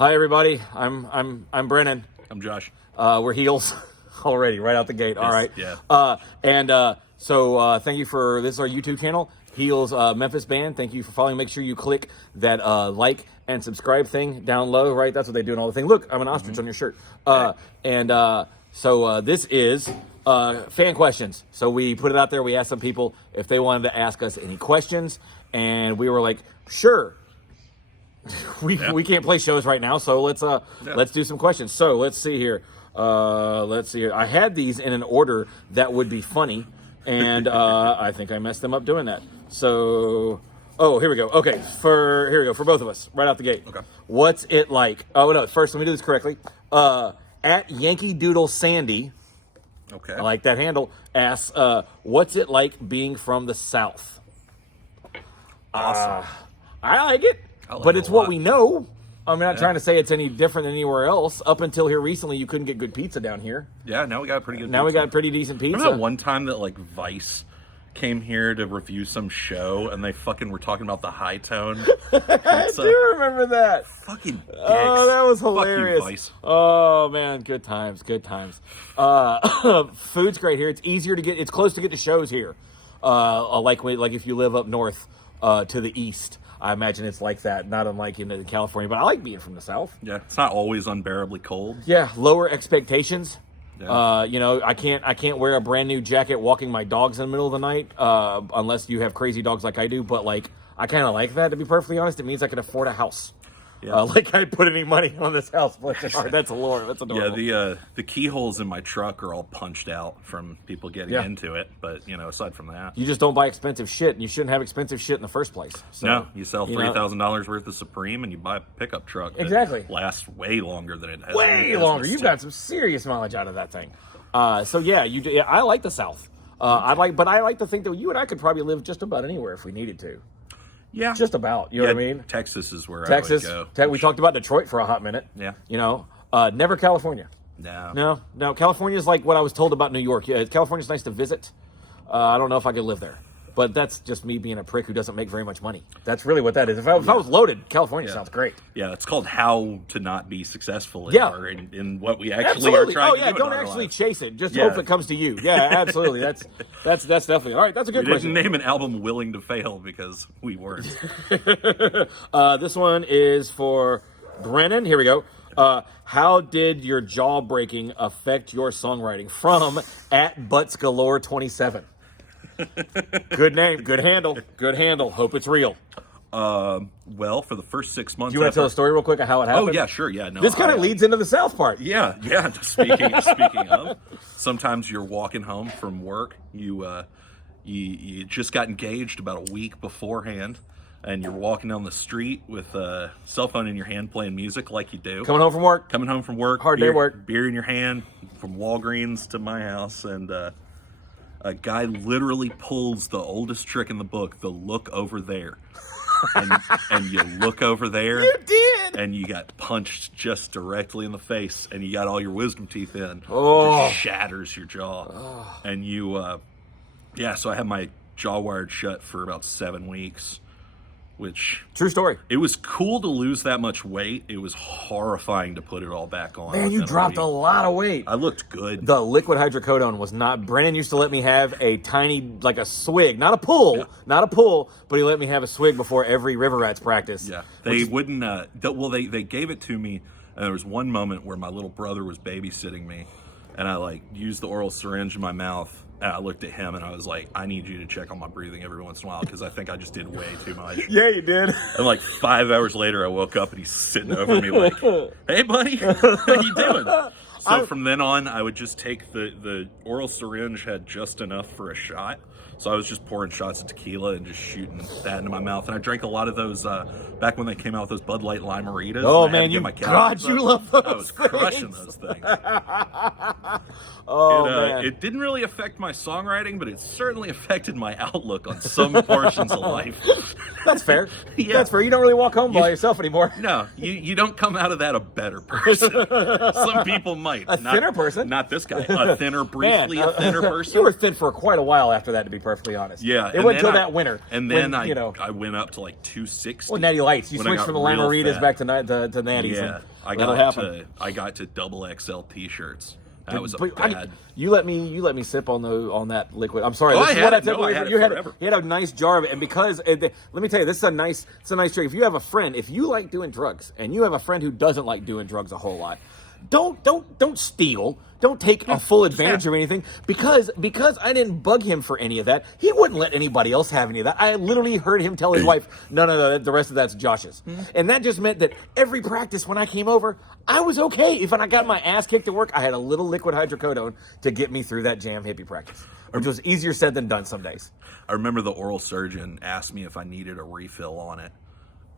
Hi everybody. I'm Brennan. I'm Josh. We're heels already right out the gate. All right. Yeah. So thank you for this is our YouTube channel, Heels Memphis Band. Thank you for following. Make sure you click that like and subscribe thing down low. Right. That's what they do in all the thing. Look, I'm an ostrich on your shirt. So this is fan questions. So we put it out there. We asked some people if they wanted to ask us any questions, and we were like, sure. We can't play shows right now, so let's do some questions. So let's see here. I had these in an order that would be funny, and I think I messed them up doing that. So, here we go. Okay, here we go for both of us right out the gate. Okay. What's it like? Oh no, first let me do this correctly. At Yankee Doodle Sandy, Okay. I like that handle. Asks, what's it like being from the South? Awesome. I like it. like But it it's a what lot. we know. I'm not trying to say it's any different than anywhere else. Up until here recently, you couldn't get good pizza down here. Yeah, now we got pretty good Now we pizza. got pretty decent pizza. Remember that one time that like Vice came here to review some show and they fucking were talking about the high tone I pizza? do remember that. Fucking dicks. Oh, that was Fuck you, hilarious. Vice. Oh man, good times, good times. Food's great here. It's easier to get. It's close to get to shows here. Like if you live up north to the east. I imagine it's like that, not unlike in California. But I like being from the South. Yeah, it's not always unbearably cold. Yeah, lower expectations. Yeah. I can't wear a brand new jacket walking my dogs in the middle of the night, unless you have crazy dogs like I do. But like, I kind of like that, to be perfectly honest. It means I can afford a house. Yeah. Like I put any money on this house. Bless your heart. That's adorable. That's adorable. Yeah, the keyholes in my truck are all punched out from people getting Yeah. into it. But aside from that, You just don't buy expensive shit, and you shouldn't have expensive shit in the first place. So, no, you sell you know, $3,000 worth of Supreme and you buy a pickup truck. that Exactly. lasts way longer than it has. way in longer. business. You've got some serious mileage out of that thing. So yeah, you do. Yeah, I like the South. I like to think that you and I could probably live just about anywhere if we needed to. Yeah. Just about. You know what I mean? Texas is where Texas. I would go. We talked about Detroit for a hot minute. Yeah. Never California. No. No. California is like what I was told about New York. Yeah, California's nice to visit. I don't know if I could live there. But that's just me being a prick who doesn't make very much money. That's really what that is. If I was loaded, California sounds great. Yeah, it's called How to Not Be Successful in what we actually Absolutely. are trying Oh to yeah, do. don't in our actually lives. chase it. Just Yeah. hope it comes to you. Yeah, absolutely. That's definitely all right. That's a good We question. didn't name an album Willing to Fail because we weren't. This one is for Brennan. Here we go. How did your jaw breaking affect your songwriting? From at Butts Galore 27. Good name, good handle. Hope it's real. Well, for the first 6 months. Do you want to tell a story real quick of how it happened? Oh yeah, sure. Yeah, no. This kind of leads into the South part. Yeah. Speaking of, sometimes you're walking home from work. You just got engaged about a week beforehand, and you're walking down the street with a cell phone in your hand, playing music like you do. Coming home from work. Coming home from work, Hard day work. beer in your hand, from Walgreens to my house, and a guy literally pulls the oldest trick in the book, the look over there. And you look over there. You did. And you got punched just directly in the face, and you got all your wisdom teeth in. Oh. It just shatters your jaw. And so I had my jaw wired shut for about 7 weeks, which True story. it was cool to lose that much weight. It was horrifying to put it all back on. Man, you within dropped a week. lot of weight. I looked good. The liquid hydrocodone was not. Brennan used to let me have a tiny, like a swig, not a pull, but he let me have a swig before every River Rats practice. Yeah, they wouldn't. They gave it to me, and there was one moment where my little brother was babysitting me, and I used the oral syringe in my mouth. And I looked at him and I was like, I need you to check on my breathing every once in a while because I think I just did way too much. Yeah, you did. And 5 hours later, I woke up and he's sitting over me like, hey, buddy, how you doing? So from then on, I would just take the oral syringe had just enough for a shot. So I was just pouring shots of tequila and just shooting that into my mouth. And I drank a lot of those back when they came out with those Bud Light Lime-A-Ritas. Oh, and I had to man, get you- my God, calories you up. love those I was crushing things. those things. Oh, man. It didn't really affect my songwriting, but it certainly affected my outlook on some portions of life. That's fair. Yeah. That's fair. You don't really walk home by yourself anymore. No, you don't come out of that a better person. Some people might. A thinner person? Not this guy. A thinner, briefly Man, a thinner person. You were thin for quite a while after that, to be perfectly honest. Yeah. It and wasn't then until that winter. And then when, I went up to like 260. Well, Natty Lights. You when I switched got from the real Lamaritas fat. back to Natties. Yeah. and that'll happen. I got to double XL t-shirts. That was But bad. you let me sip on that liquid. I'm sorry. Oh, This I is had what it. tell No, you. I had it You had forever. you had a nice jar of it, and because let me tell you, this is a nice trick. If you have a friend, if you like doing drugs, and you have a friend who doesn't like doing drugs a whole lot, don't steal. Don't take a full advantage of anything because I didn't bug him for any of that. He wouldn't let anybody else have any of that. I literally heard him tell his wife, no, the rest of that's Josh's. And that just meant that every practice when I came over, I was okay. If I got my ass kicked at work, I had a little liquid hydrocodone to get me through that jam hippie practice, which was easier said than done some days. I remember the oral surgeon asked me if I needed a refill on it.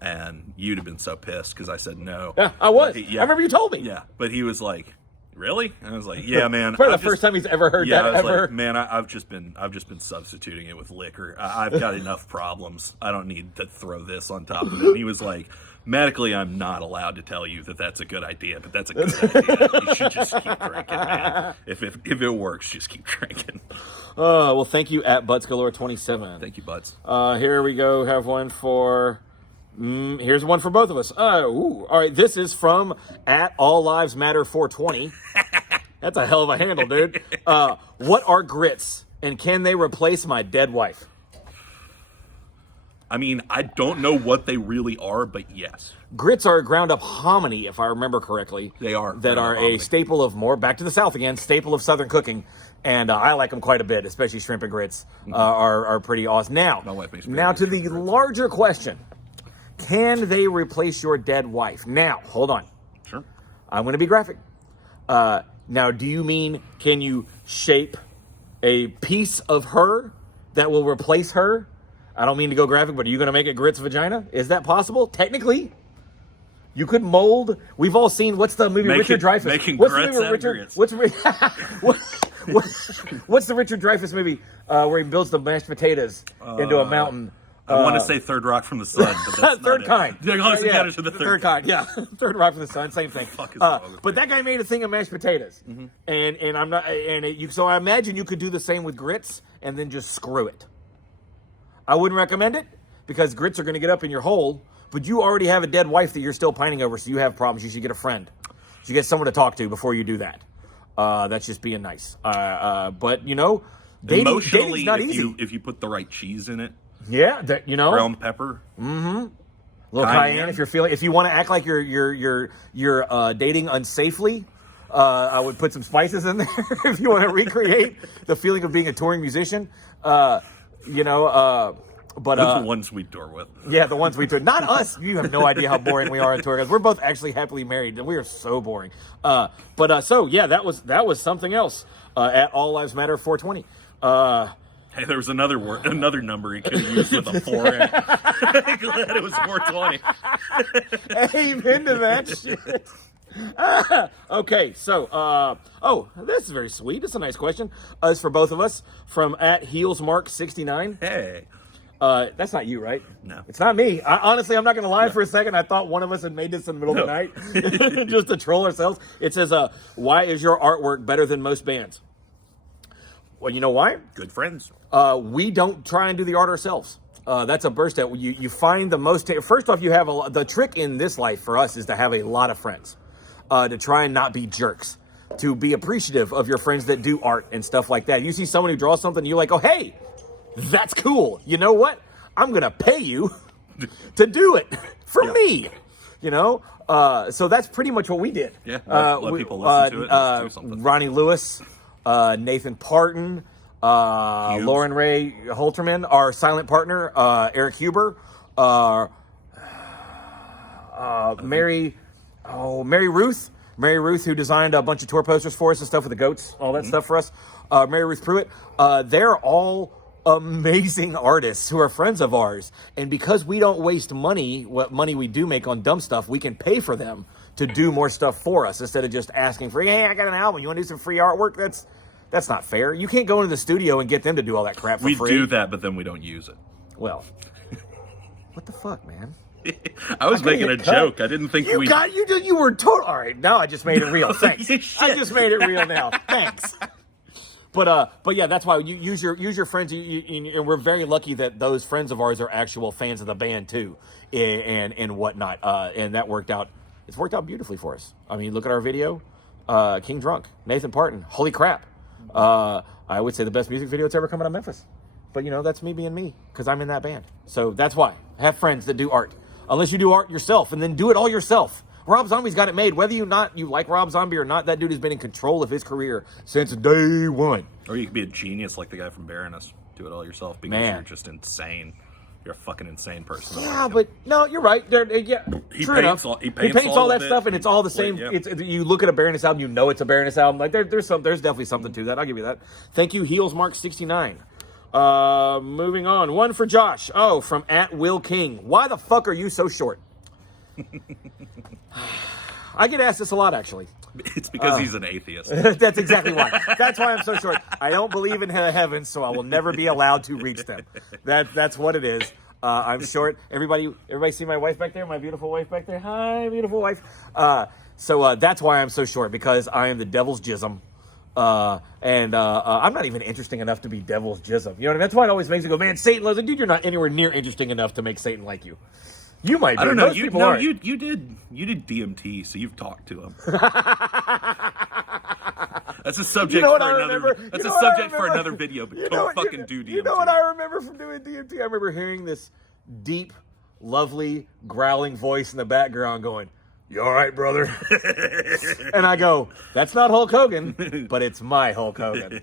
And you'd have been so pissed because I said no. Yeah, I was. Yeah. I remember you told me. Yeah, but he was like, "Really?" And I was like, "Yeah, man." Probably the first time he's ever heard yeah, that I was ever. like, man, I've just been substituting it with liquor. I've got enough problems. I don't need to throw this on top of it. And he was like, medically, I'm not allowed to tell you that that's a good idea, but that's a good idea. You should just keep drinking, man. If it works, just keep drinking. Well, thank you at ButtsGalore27. Thank you, Butts. Here we go. Have one for. Here's one for both of us. All right. This is from at All Lives Matter 420. That's a hell of a handle, dude. What are grits, and can they replace my dead wife? I mean, I don't know what they really are, but yes. Grits are a ground-up hominy, if I remember correctly. They are. That are a hominy. staple of back to the South again, staple of Southern cooking. And I like them quite a bit, especially shrimp and grits are pretty awesome. Now, My wife makes me now really to shrimp the and grits. larger question. Can they replace your dead wife? Now, hold on. Sure. I'm going to be graphic. Now, do you mean can you shape a piece of her that will replace her? I don't mean to go graphic, but are you going to make it grits vagina? Is that possible? Technically, you could mold. We've all seen what's the movie Richard Dreyfuss? Making What's the grits movie out of grits? What's the Richard Dreyfuss movie where he builds the mashed potatoes into a mountain? I want to say Third Rock from the Sun, but that's Third not kind. It. They're going to get it to the third kind. Yeah, third rock from the sun, same thing. Fuck is wrong with But me? that guy made a thing of mashed potatoes, and I'm not. So I imagine you could do the same with grits, and then just screw it. I wouldn't recommend it because grits are going to get up in your hole. But you already have a dead wife that you're still pining over, so you have problems. You should get a friend. You should get someone to talk to before you do that. That's just being nice. But you know, dating's Emotionally, not easy. if you put the right cheese in it, Yeah, that you know. ground pepper, Little Cayenne. cayenne. If you want to act like you're dating unsafely, I would put some spices in there. If you want to recreate the feeling of being a touring musician, but those are the ones we tour with. yeah, the ones we took. Not us. You have no idea how boring we are on tour guys. We're both actually happily married, and we are so boring. So yeah, that was something else at All Lives Matter 420. Hey, there was another number he could have used with a 4 in it. Glad it was 420. Amen to that shit. Okay, so this is very sweet. It's a nice question. It's for both of us from at HeelsMark69. Hey. That's not you, right? No. It's not me. Honestly, I'm not going to lie. For a second, I thought one of us had made this in the middle of the night just to troll ourselves. It says, why is your artwork better than most bands? Well, you know why? Good friends. We don't try and do the art ourselves. That's a burst out. You find the most. First off, you have the trick in this life for us is to have a lot of friends, to try and not be jerks, to be appreciative of your friends that do art and stuff like that. You see someone who draws something, you're like, oh hey, that's cool. You know what? I'm gonna pay you to do it for me. You know. So that's pretty much what we did. Yeah, let people listen to it and do something. Ronnie Lewis, Nathan Parton, Lauren Ray Holterman, our silent partner, Eric Huber, Mary Ruth, who designed a bunch of tour posters for us and stuff with the goats, all that stuff for us. Mary Ruth Pruitt. They're all amazing artists who are friends of ours, and because we don't waste money, what money we do make on dumb stuff, we can pay for them to do more stuff for us instead of just asking for, hey, I got an album, you want to do some free artwork? That's not fair. You can't go into the studio and get them to do all that crap for We free. do that, but then we don't use it. Well, What the fuck, man? I was making a get cut. joke. I didn't think You were total. All right, now I just made it real. Thanks. I just made it real now. Thanks. But yeah, that's why you use your friends, and we're very lucky that those friends of ours are actual fans of the band too, and whatnot. And that worked out. It's worked out beautifully for us. I mean, look at our video, King Drunk, Nathan Parton. Holy crap! I would say the best music video that's ever come out of Memphis. But that's me being me because I'm in that band. So that's why have friends that do art. Unless you do art yourself, and then do it all yourself. Rob Zombie's got it made. Whether you like Rob Zombie or not, that dude has been in control of his career since day one. Or you could be a genius like the guy from Baroness. Do it all yourself because you're just insane. You're a fucking insane person. Yeah, but no, you're right. He true paints enough. all- he He paints paints all all of that it. stuff, and it's all the same. Yeah. It's you look at a Baroness album, you know it's a Baroness album. Like there's definitely something to that. I'll give you that. Thank you, Heels Mark 69. Moving on. One for Josh. Oh, from @WillKing. Why the fuck are you so short? I get asked this a lot, actually. It's because he's an atheist. That's exactly why. That's why I'm so short. I don't believe in heaven, so I will never be allowed to reach them. That's what it is. I'm short. Everybody see my wife back there? My beautiful wife back there? Hi, beautiful wife. So that's why I'm so short, because I am the devil's jism. And I'm not even interesting enough to be devil's jism. You know what I mean? That's why it always makes me go, man, Satan loves it. Dude, you're not anywhere near interesting enough to make Satan like you. You might be. I don't know. Most people aren't. You did DMT, so you've talked to him. That's a subject for another. That's a subject for another video. But don't fucking do DMT. You know what I remember from doing DMT? I remember hearing this deep, lovely, growling voice in the background going, "You all right, brother?" And I go, "That's not Hulk Hogan, but it's my Hulk Hogan."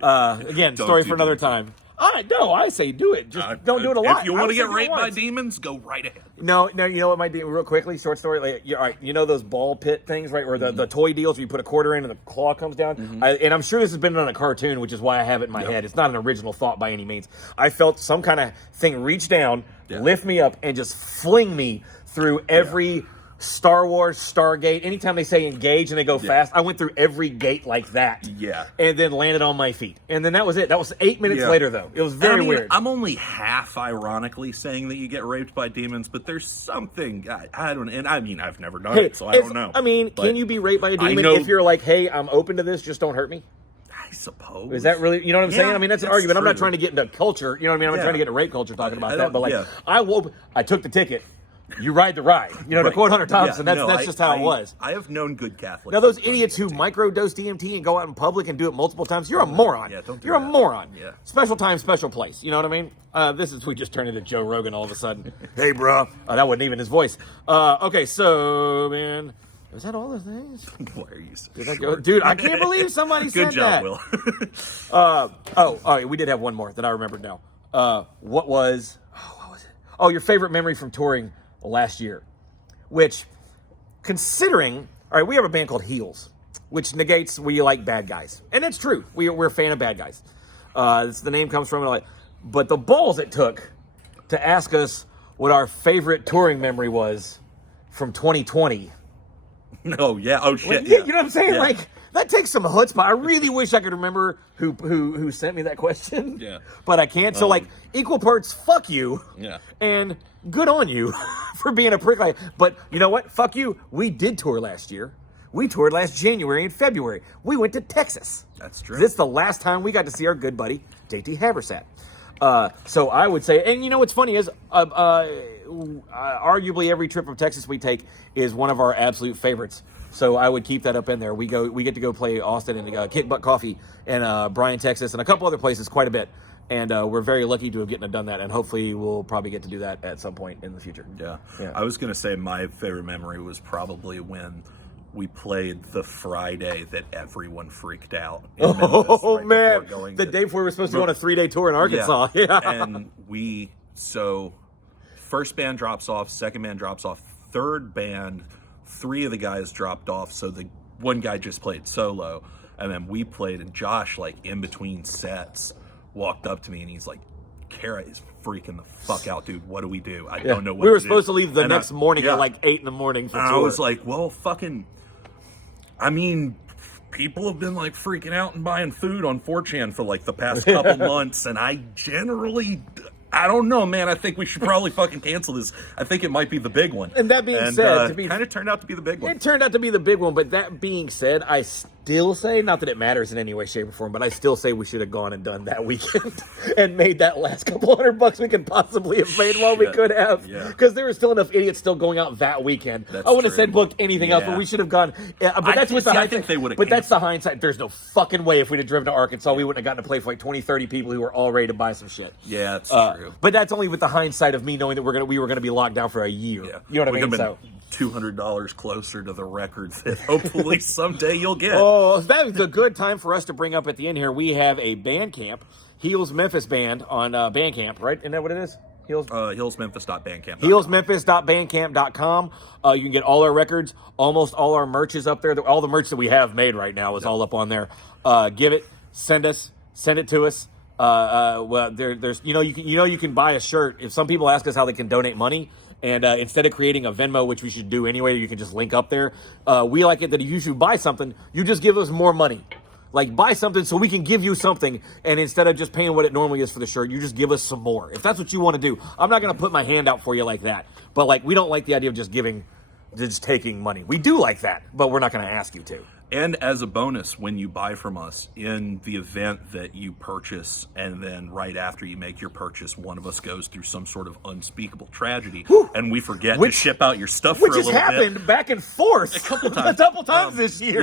Again, story for another time. I say do it. Just don't do it a lot. If you want to get raped by demons, go right ahead. No, you know what my real quickly, short story. Like, all right, you know those ball pit things, right? Where the toy deals where you put a quarter in and the claw comes down. Mm-hmm. And I'm sure this has been on a cartoon, which is why I have it in my head. It's not an original thought by any means. I felt some kind of thing reach down, lift me up, and just fling me through every Star Wars, Stargate. Anytime they say engage and they go fast, I went through every gate like that. Yeah. And then landed on my feet. And then that was it. That was 8 minutes later, though. It was very weird. I'm only half ironically saying that you get raped by demons, but there's something I don't. And I mean, I've never done it, so I don't know. I mean, But can you be raped by a demon know- if you're like, hey, I'm open to this, just don't hurt me? I suppose. Is that really, you know what I'm saying? I mean, that's an argument. I'm not true. trying to get into culture, you know what I mean? I'm not trying to get into rape culture talking about that, but like, I took the ticket. You ride the ride. You know, to quote Hunter Thompson, that's just how it was. I have known good Catholics. Now, those idiots who microdose DMT and go out in public and do it multiple times, you're a moron. Yeah, don't do You're that. a moron. Yeah. Special time, special place. You know what I mean? We just turned into Joe Rogan all of a sudden. Hey, bro. That wasn't even his voice. Okay, so, man, was that all the things? Why are you so Did that short? go? Dude, I can't believe somebody said Good job, that. Will. All right, we did have one more that I remembered now. What was it? Oh, your favorite memory from touring last year. Which, considering, all right, we have a band called Heels, which negates we like bad guys. And it's true. We're a fan of bad guys. The name comes from it. But the balls it took to ask us what our favorite touring memory was from 2020. No, yeah. Oh, shit. You know what I'm saying? Yeah. Like, that takes some chutzpah. I really wish I could remember who sent me that question. Yeah. But I can't. So, equal parts, fuck you. Yeah. And good on you for being a prick. But you know what? Fuck you. We did tour last year. We toured last January and February. We went to Texas. That's true. This is the last time we got to see our good buddy, JT Habersat. So I would say, and you know what's funny is, arguably every trip of Texas we take is one of our absolute favorites. So I would keep that up in there. We get to go play Austin and Kick Butt Coffee and Bryan, Texas, and a couple other places quite a bit. And we're very lucky to have done that. And hopefully we'll probably get to do that at some point in the future. Yeah. I was going to say my favorite memory was probably when we played the Friday that everyone freaked out in Memphis Man. before going The to- day before we were supposed to go on a 3-day tour in Arkansas. Yeah. And first band drops off, second band drops off, third band, 3 of the guys dropped off, so the one guy just played solo, and then we played, and Josh, like, in between sets, walked up to me, and he's like, Kara is freaking the fuck out, dude. What do we do? I don't know what to do. We were supposed to leave the next morning yeah. at like 8 in the morning for And tour. I was like, well, I mean, people have been like freaking out and buying food on 4chan for like the past couple months, and I generally I don't know, man. I think we should probably fucking cancel this. I think it might be the big one. And that being said, kind of turned out to be the big one. It turned out to be the big one, but that being said, I still say, not that it matters in any way, shape, or form, but I still say we should have gone and done that weekend and made that last couple $100 we could possibly have made while we could have. Because there were still enough idiots still going out that weekend. I wouldn't have said book anything else, but we should have gone. But that's with the hindsight. I think they would have. But that's the hindsight. There's no fucking way if we'd have driven to Arkansas, we wouldn't have gotten to play for like 20, 30 people who were all ready to buy some shit. Yeah, that's true. But that's only with the hindsight of me knowing that we were gonna be locked down for a year. Yeah. You know what I mean? So $200 closer to the record that hopefully someday you'll get. Oh, that was a good time for us to bring up at the end here. We have a Bandcamp, Heels Memphis Band on Bandcamp, right? Isn't that what it is? Heelsmemphis.bandcamp. Heelsmemphis.bandcamp.com. You can get all our records. Almost all our merch is up there. All the merch that we have made right now is all up on there. Give it, send it to us. Well, there's you can buy a shirt. If some people ask us how they can donate money, and instead of creating a Venmo, which we should do anyway, you can just link up there. We like it that if you should buy something, you just give us more money. Like, buy something so we can give you something, and instead of just paying what it normally is for the shirt, you just give us some more. If that's what you want to do, I'm not going to put my hand out for you like that. But, like, we don't like the idea of just taking money. We do like that, but we're not going to ask you to. And as a bonus, when you buy from us, in the event that you purchase and then right after you make your purchase, one of us goes through some sort of unspeakable tragedy and we forget to ship out your stuff for a little bit. Which has happened back and forth a couple times this year.